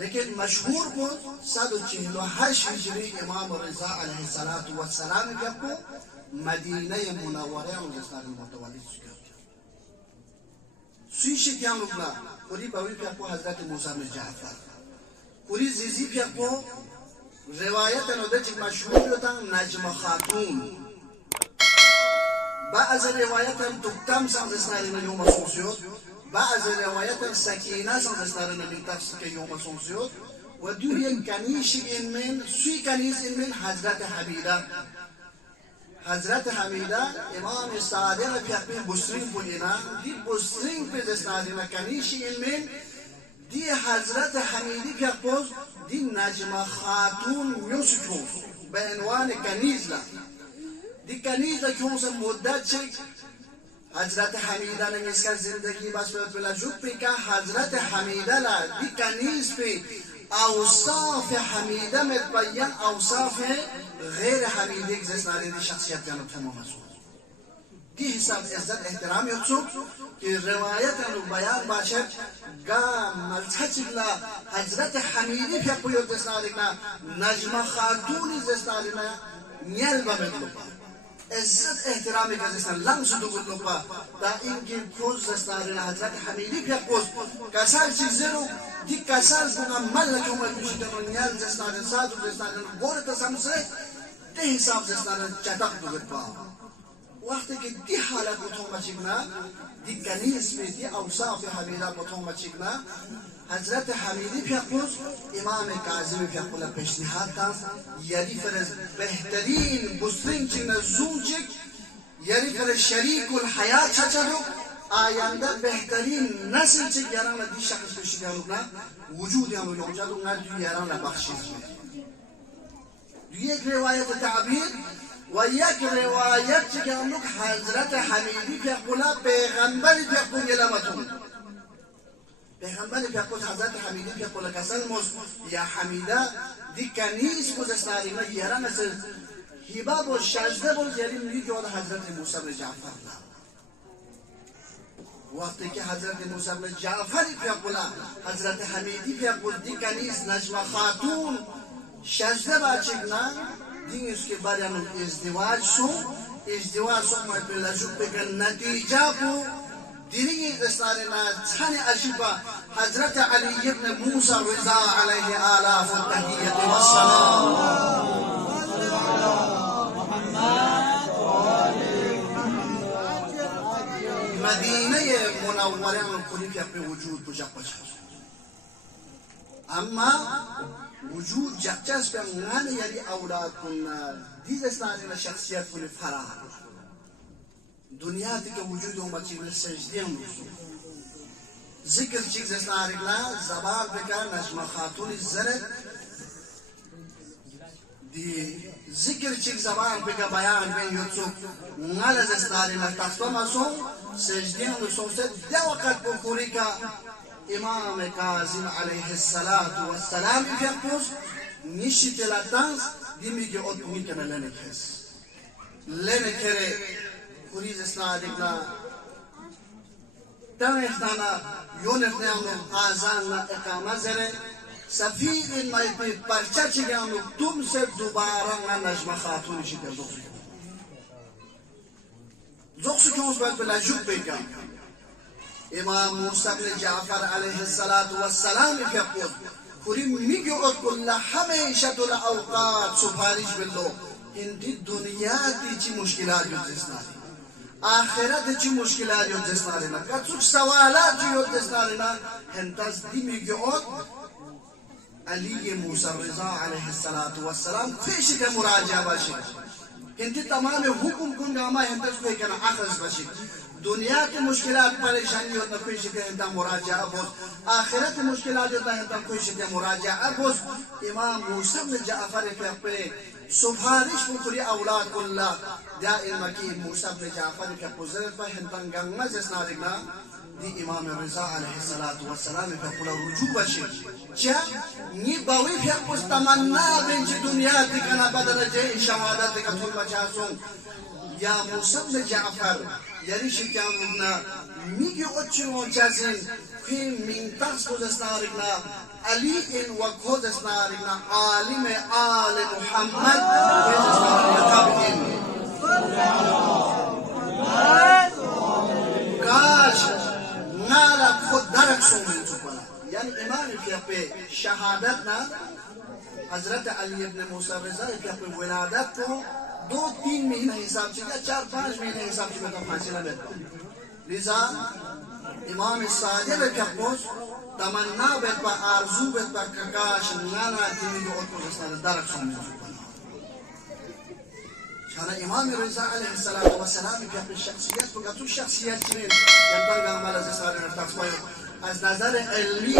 लेकिन मशहूर को 148 हिजरी इमाम रज़ा अलैहिस्सलातु वस्सलाम के को मदीना मुनव्वरा में मुतवल्लिद हुआ सुईश क्या रुकना पूरी बवी के को हजरत मूसा में जाफर पूरी जिजी के को रिवायत नदज मशहूर होता नजमा खातून بعض الروايات تكتم سنستعلن يوم الصوصيوت بعض الروايات سكينة سنستعلن من تفسك يوم الصوصيوت ودوهي كنيش من سوي كنيس من حضرت حميدة إمام الصادق في أقبل بسرين بولينا دي بسرين في دستعلن كنيش من دي حضرت حميدة في أقبل دي نجمة خاتون يوسف بعنوان كنيز لا दी कनीज क्यों से मुद्दत से हजरत हमीदा ने इसका जिंदगी बस पहला जुब का हजरत हमीदा ला दी कनीज पे औसाफ हमीदा में बयान औसाफ गैर हमीदे की जैसे दी शख्सियत का नुकसान महसूस की हिसाब इज्जत एहतराम युक्सुक कि रिवायत और बयान बाशर गा मल्छचिला हजरत हमीदी पे कोई जैसे ना नजमा खातून जैसे ना न्याल बमेदलुपा इज्जत एहतराम का जैसा लम्स दुगुलुपा ता इनकी खोज जैसे हजरत हमीदी पे खोज कसाल चीज़ें दी कसाल बुना मल क्यों मत मुश्किल न्याल जैसे साधु जैसे बोल तो समझे ते हिसाब जैसे चटक दुगुलुपा वक्त के दी हालत बतौर मचिकना दी कनीस में दी औसाफ हमीदा बतौर मचिकना हजरत हमीदी पे खोज इमाम काज़िम पे खोज पेशनहाद था यारी फरज़ बेहतरीन बुस्रिंग चिन्ह ज़ूंचिक यारी फरज़ शरीकुल हयात चचलो आयंदा बेहतरीन नस्ल चिक यारा न दी शख्स पेशिया रुकना वजूद यारो लोग ना दी यारा न बख्शिश ये एक रिवायत ताबीर व एक रिवायत चिक हम लोग हजरत हमीदी पे खोला पैगंबर पे खोला मतुन पैगंबर के आपको हजरत हमीदी के आपको लकसल मोस या हमीदा दी कनीस को जस्तारी में यारा नसल हिबा वो शाजदा वो यारी मिली जो हजरत मूसा ने जाफर ला वक्त के हजरत मूसा ने जाफर के आपको हजरत हमीदी के आपको दी कनीस नजवा खातून शाजदा बाचिकना दी उसके बाद हम इज़्दिवाज सो में लजुब के नतीजा को ديني إسرائيلنا ثاني أشبه حضرت علي بن موسى رضا عليه آلاف التحية والسلام مدينة منورة كل في وجود بجابش أما وجود جابش بمعنى يلي أولاد كنا دي إسرائيلنا شخصيات كل فرح दुनिया के वजूद और मचीन सजदे हम जिक्र चीज जैसा जबार बेकार नजमा खातून जरत दी जिक्र चीज जबार बेकार बयान में यूसुफ नाला जैसा तख्तो मासो सजदे हम सोचे दे वक्त बुखरी का इमाम काज़िम अलैहिस्सलातु वस्सलाम के कुछ निश्चित लातांस दिमी के और तुम्ही के लेने करे पूरी जैसा देखना तब इख्ताना यूनिट ने हम लोग आज़ान ना इकामा ज़रे सफ़ीर इन माई पे परचा चिके हम लोग तुमसे दोबारा ना नजमा खातून शिकर जोक्स क्यों उस बात पे लाजुब पे क्या इमाम मूसा बिन जाफर अलैहिस्सलातु वस्सलाम के खुद पूरी मिग्यो और कुल्ला हमेशा तुला औकात सुपारिश बिल्लो इंती दुनिया तीची मुश्किलात जो जिसना आखिरत ची मुश्किलात यो जस्तारिना कचुक सवालात यो जस्तारिना हंतस दिमी के और अली मूसा रज़ा अलैहिस्सलातु वस्सलाम फिश के मुराजा बाशी हिंदी तमाम हुकुम कुन गामा हंतस कोई करना आखिर बाशी दुनिया की मुश्किलात परेशानी होता फिश के हंता मुराजा अबोस आखिरत की मुश्किलात होता हंता फिश के मुराजा अबोस इमाम मूसा ने जाफर के पे सुभारिश पूरी औलाद कुल्ला दाइम की मूसा बिन जाफर के पुजरत पर हंतंगंग में जैसा देखना दी इमाम रज़ा अलैहिस्सलातु वस्सलाम के पूरा रुजू बशी क्या नी बावी फिर कुछ तमन्ना बेंच दुनिया दिखना बदल जाए शहादत का थोड़ा बचासों या मूसा बिन जाफर यारी शिकायत रुकना میگه اوچی موچزین که منطقس کودستنارگنا علی این و کودستنارگنا عالم آل محمد کودستنارگنا تابعین کاش نالا خود درک سومن چکونا یعنی امام پیاپی شهادت نا حضرت علی ابن موسی رضا پیاپی ولادت کو 2-3 مہینہ حساب سے 4-5 مہینہ حساب سے بتا فاصلہ بیتا لذا امام صادق پیاپوس تمنا بیتا آرزو بیتا کاش نانا تیمی دو اوکو جسنا درک سومن چکونا شانا امام رضا علیہ السلام پیاپی شخصیت کو تو شخصیت چنین ینطلق عمال از ساری نفتاق از نظر علمی